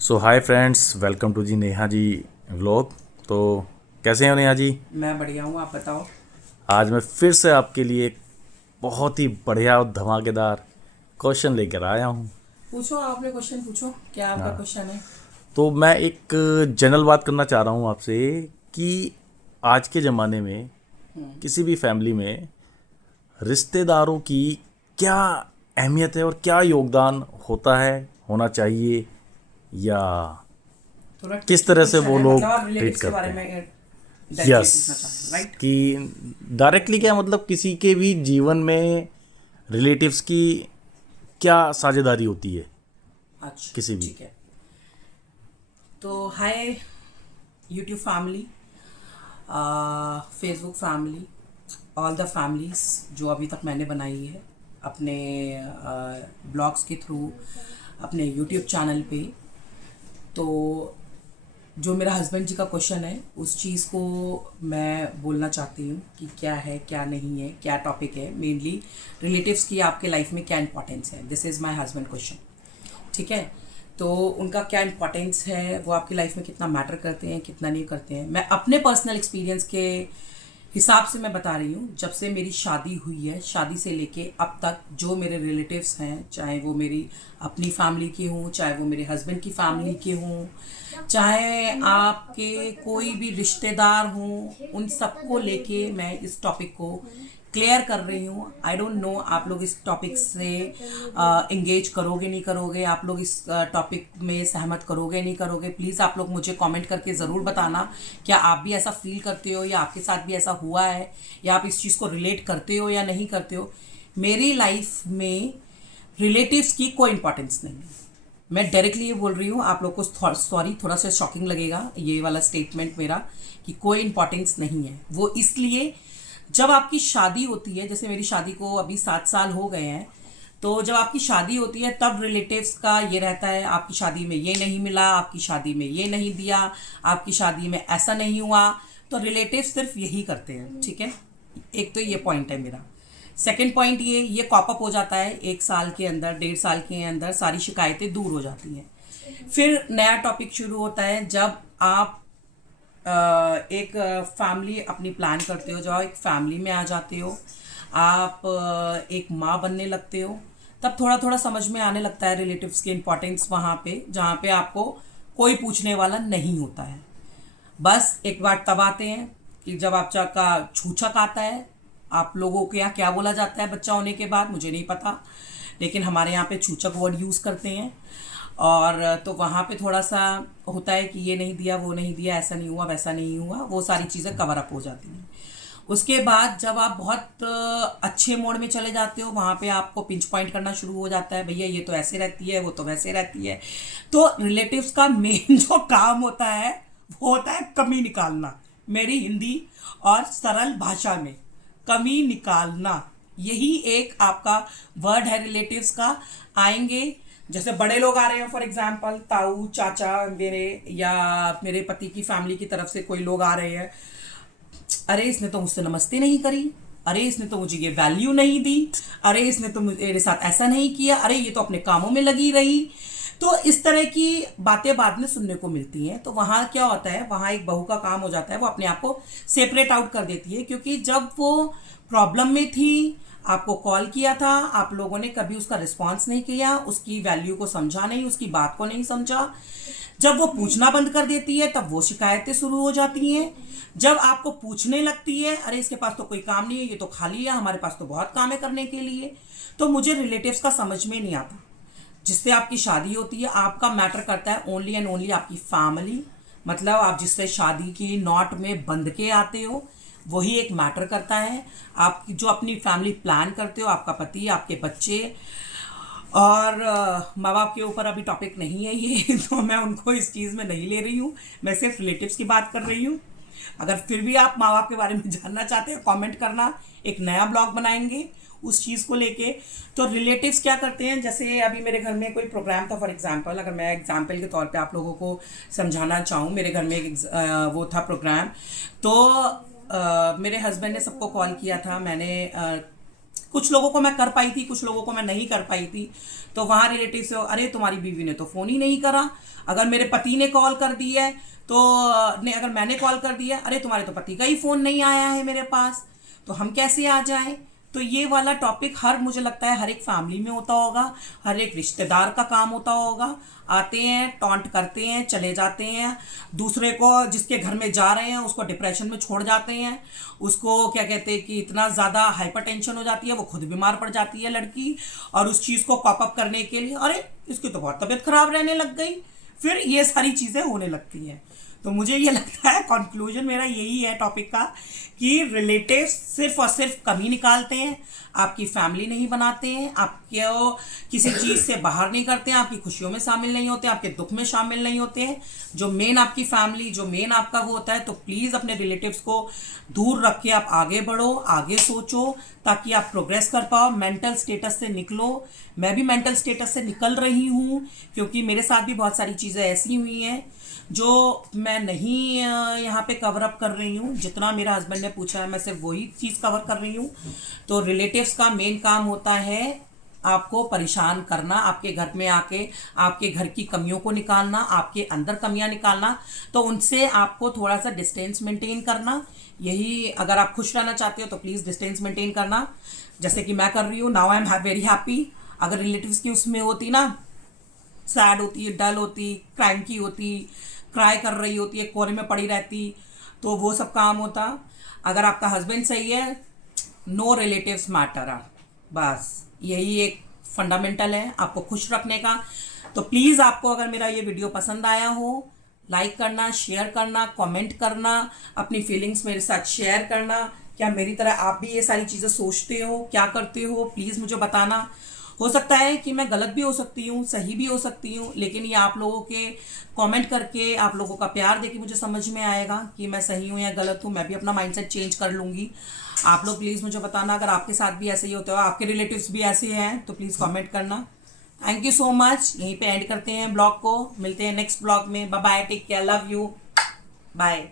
So hi friends, welcome to जी Neha ji vlog. तो कैसे हो नेहा जी? मैं बढ़िया हूँ। आप बताओ। आज मैं फिर से आपके लिए एक बहुत ही बढ़िया और धमाकेदार क्वेश्चन लेकर आया हूँ। पूछो, आपने क्वेश्चन पूछो, क्या आपका हाँ, क्वेश्चन है? तो मैं एक जनरल बात करना चाह रहा हूँ आपसे कि आज के ज़माने में किसी भी फैमिली में रिश्तेदारों की क्या अहमियत है और क्या योगदान होता है, होना चाहिए, या थोड़ा किस ट्रिकी तरह से क्वेश्चन वो है, मतलब लोग आप ट्रीट रिलेटिव्स के बारे करते में हैं। डायरेक्टली यस, पूछना चाह रहे हो, राइट? कि डायरेक्टली क्या मतलब किसी के भी जीवन में रिलेटिव्स की क्या साझेदारी होती है अच्छा, किसी भी। ठीक है। तो hi YouTube family, Facebook family, all the families जो अभी तक मैंने बनाई है अपने ब्लॉग्स के थ्रू, अपने यूट्यूब चैनल पे। तो जो मेरा हस्बैंड जी का क्वेश्चन है उस चीज़ को मैं बोलना चाहती हूँ कि क्या है, क्या नहीं है, क्या टॉपिक है। मेनली रिलेटिव्स की आपके लाइफ में क्या इंपॉर्टेंस है, this is my husband question. ठीक है। तो उनका क्या इंपॉर्टेंस है, वो आपकी लाइफ में कितना मैटर करते हैं, कितना नहीं करते हैं। मैं अपने पर्सनल एक्सपीरियंस के हिसाब से मैं बता रही हूँ। जब से मेरी शादी हुई है, शादी से लेके अब तक जो मेरे रिलेटिव्स हैं, चाहे वो मेरी अपनी फैमिली के हों, चाहे वो मेरे हस्बैंड की फैमिली के हों, चाहे आपके कोई भी रिश्तेदार हों, उन सबको लेके मैं इस टॉपिक को क्लियर कर रही हूँ। आई डोंट नो आप लोग इस टॉपिक से एंगेज करोगे नहीं करोगे, आप लोग इस टॉपिक में सहमत करोगे नहीं करोगे। प्लीज़ आप लोग मुझे कमेंट करके ज़रूर बताना, क्या आप भी ऐसा फील करते हो या आपके साथ भी ऐसा हुआ है, या आप इस चीज़ को रिलेट करते हो या नहीं करते हो। मेरी लाइफ में रिलेटिव्स की कोई इंपॉर्टेंस नहीं है। मैं डायरेक्टली ये बोल रही हूँ। आप लोग को सॉरी, थोड़ा सा शॉकिंग लगेगा ये वाला स्टेटमेंट मेरा, कि कोई इंपॉर्टेंस नहीं है। वो इसलिए, जब आपकी शादी होती है, जैसे मेरी शादी को अभी 7 साल हो गए हैं, तो जब आपकी शादी होती है तब रिलेटिव्स का ये रहता है, आपकी शादी में ये नहीं मिला, आपकी शादी में ये नहीं दिया, आपकी शादी में ऐसा नहीं हुआ। तो रिलेटिव्स सिर्फ यही करते हैं, ठीक है। एक तो ये पॉइंट है मेरा। सेकंड पॉइंट ये कॉप अप हो जाता है 1 साल के अंदर, 1.5 साल के अंदर सारी शिकायतें दूर हो जाती हैं। फिर नया टॉपिक शुरू होता है जब आप एक फैमिली अपनी प्लान करते हो, जब एक फैमिली में आ जाते हो, आप एक माँ बनने लगते हो, तब थोड़ा थोड़ा समझ में आने लगता है रिलेटिव्स की इंपॉर्टेंस वहाँ पे, जहाँ पे आपको कोई पूछने वाला नहीं होता है। बस एक बार तब आते हैं कि जब आपका का छूछक आता है। आप लोगों के यहाँ क्या बोला जाता है बच्चा होने के बाद, मुझे नहीं पता, लेकिन हमारे यहाँ पे छूछक वर्ड यूज़ करते हैं। और तो वहाँ पे थोड़ा सा होता है कि ये नहीं दिया, वो नहीं दिया, ऐसा नहीं हुआ, वैसा नहीं हुआ, वो सारी चीज़ें कवर अप हो जाती हैं। उसके बाद जब आप बहुत अच्छे मोड में चले जाते हो, वहाँ पे आपको पिंच पॉइंट करना शुरू हो जाता है, भैया ये तो ऐसे रहती है, वो तो वैसे रहती है। तो रिलेटिव्स का मेन जो काम होता है वो होता है कमी निकालना। मेरी हिंदी और सरल भाषा में कमी निकालना, यही एक आपका वर्ड है रिलेटिव्स का। आएंगे, जैसे बड़े लोग आ रहे हैं, फॉर एग्जाम्पल ताऊ चाचा मेरे, या मेरे पति की फैमिली की तरफ से कोई लोग आ रहे हैं। अरे इसने तो मुझसे नमस्ते नहीं करी, अरे इसने तो मुझे ये वैल्यू नहीं दी, अरे इसने तो मेरे साथ ऐसा नहीं किया, अरे ये तो अपने कामों में लगी रही। तो इस तरह की बातें बाद में सुनने को मिलती हैं। तो वहाँ क्या होता है, वहाँ एक बहू का काम हो जाता है, वो अपने आप को सेपरेट आउट कर देती है, क्योंकि जब वो प्रॉब्लम में थी, आपको कॉल किया था, आप लोगों ने कभी उसका रिस्पॉन्स नहीं किया, उसकी वैल्यू को समझा नहीं, उसकी बात को नहीं समझा। जब वो पूछना बंद कर देती है तब वो शिकायतें शुरू हो जाती हैं। जब आपको पूछने लगती है, अरे इसके पास तो कोई काम नहीं है, ये तो खाली है, हमारे पास तो बहुत काम है करने के लिए। तो मुझे रिलेटिव्स का समझ में नहीं आता। जिससे आपकी शादी होती है, आपका मैटर करता है ओनली एंड ओनली आपकी फैमिली, मतलब आप जिससे शादी की नॉट में बंध के आते हो, वही एक मैटर करता है। आप जो अपनी फैमिली प्लान करते हो, आपका पति, आपके बच्चे और माँ बाप के ऊपर अभी टॉपिक नहीं है ये तो मैं उनको इस चीज़ में नहीं ले रही हूँ, मैं सिर्फ रिलेटिव्स की बात कर रही हूँ। अगर फिर भी आप माँ बाप के बारे में जानना चाहते हैं, कमेंट करना, एक नया ब्लॉग बनाएंगे उस चीज़ को लेके। तो रिलेटिव्स क्या करते हैं, जैसे अभी मेरे घर में कोई प्रोग्राम था, फॉर एग्जांपल, अगर मैं एग्जांपल के तौर पे आप लोगों को समझाना चाहूँ, मेरे घर में एक वो था प्रोग्राम। तो मेरे हस्बैंड ने सबको कॉल किया था, मैंने कुछ लोगों को मैं कर पाई थी, कुछ लोगों को मैं नहीं कर पाई थी। तो वहाँ रिलेटिव से, अरे तुम्हारी बीवी ने तो फ़ोन ही नहीं करा। अगर मेरे पति ने कॉल कर दी है तो अगर मैंने कॉल कर दिया, अरे तुम्हारे तो पति का ही फ़ोन नहीं आया है मेरे पास, तो हम कैसे आ जाएं। तो ये वाला टॉपिक मुझे लगता है हर एक फैमिली में होता होगा, हर एक रिश्तेदार का काम होता होगा। आते हैं, टॉन्ट करते हैं, चले जाते हैं, दूसरे को जिसके घर में जा रहे हैं उसको डिप्रेशन में छोड़ जाते हैं, उसको क्या कहते हैं कि इतना ज़्यादा हाइपर टेंशन हो जाती है, वो खुद बीमार पड़ जाती है लड़की, और उस चीज़ को कॉप अप करने के लिए अरे इसकी तो बहुत तबीयत खराब रहने लग गई, फिर ये सारी चीज़ें होने लगती हैं। तो मुझे ये लगता है कंक्लूजन मेरा यही है टॉपिक का कि रिलेटिव्स सिर्फ और सिर्फ कमी निकालते हैं, आपकी फैमिली नहीं बनाते हैं, आपको किसी चीज़ से बाहर नहीं करते हैं, आपकी खुशियों में शामिल नहीं होते, आपके दुख में शामिल नहीं होते हैं। जो मेन आपकी फैमिली, जो मेन आपका वो होता है, तो प्लीज़ अपने रिलेटिव्स को दूर रख के आप आगे बढ़ो, आगे सोचो, ताकि आप प्रोग्रेस कर पाओ, मेंटल स्टेटस से निकलो। मैं भी मेंटल स्टेटस से निकल रही हूँ, क्योंकि मेरे साथ भी बहुत सारी चीज़ें ऐसी हुई हैं जो मैं नहीं यहाँ पे कवर अप कर रही हूँ। जितना मेरा हस्बैंड ने पूछा है मैं सिर्फ वही चीज़ कवर कर रही हूँ। तो रिलेटिव्स का मेन काम होता है आपको परेशान करना, आपके घर में आके आपके घर की कमियों को निकालना, आपके अंदर कमियां निकालना। तो उनसे आपको थोड़ा सा डिस्टेंस मेंटेन करना। यही, अगर आप खुश रहना चाहते हो तो प्लीज़ डिस्टेंस मेंटेन करना, जैसे कि मैं कर रही हूँ। Now I am very happy. अगर रिलेटिव्स की उसमें होती ना, सैड होती, डल होती, क्रैंकी होती, क्राई कर रही होती है, कोने में पड़ी रहती, तो वो सब काम होता। अगर आपका हस्बैंड सही है, नो रिलेटिव्स मैटर। बस यही एक फंडामेंटल है आपको खुश रखने का। तो प्लीज़ आपको अगर मेरा ये वीडियो पसंद आया हो, लाइक करना, शेयर करना, कमेंट करना, अपनी फीलिंग्स मेरे साथ शेयर करना। क्या मेरी तरह आप भी ये सारी चीज़ें सोचते हो, क्या करते हो, प्लीज़ मुझे बताना। हो सकता है कि मैं गलत भी हो सकती हूँ, सही भी हो सकती हूँ, लेकिन ये आप लोगों के कमेंट करके, आप लोगों का प्यार देके मुझे समझ में आएगा कि मैं सही हूँ या गलत हूँ। मैं भी अपना माइंडसेट चेंज कर लूँगी। आप लोग प्लीज़ मुझे बताना अगर आपके साथ भी ऐसे ही होते हो, आपके रिलेटिव्स भी ऐसे हैं, तो प्लीज़ कमेंट करना। Thank you so much. यहीं पे एंड करते हैं ब्लॉग को, मिलते हैं नेक्स्ट ब्लॉग में। Bye bye, take care, love you, bye.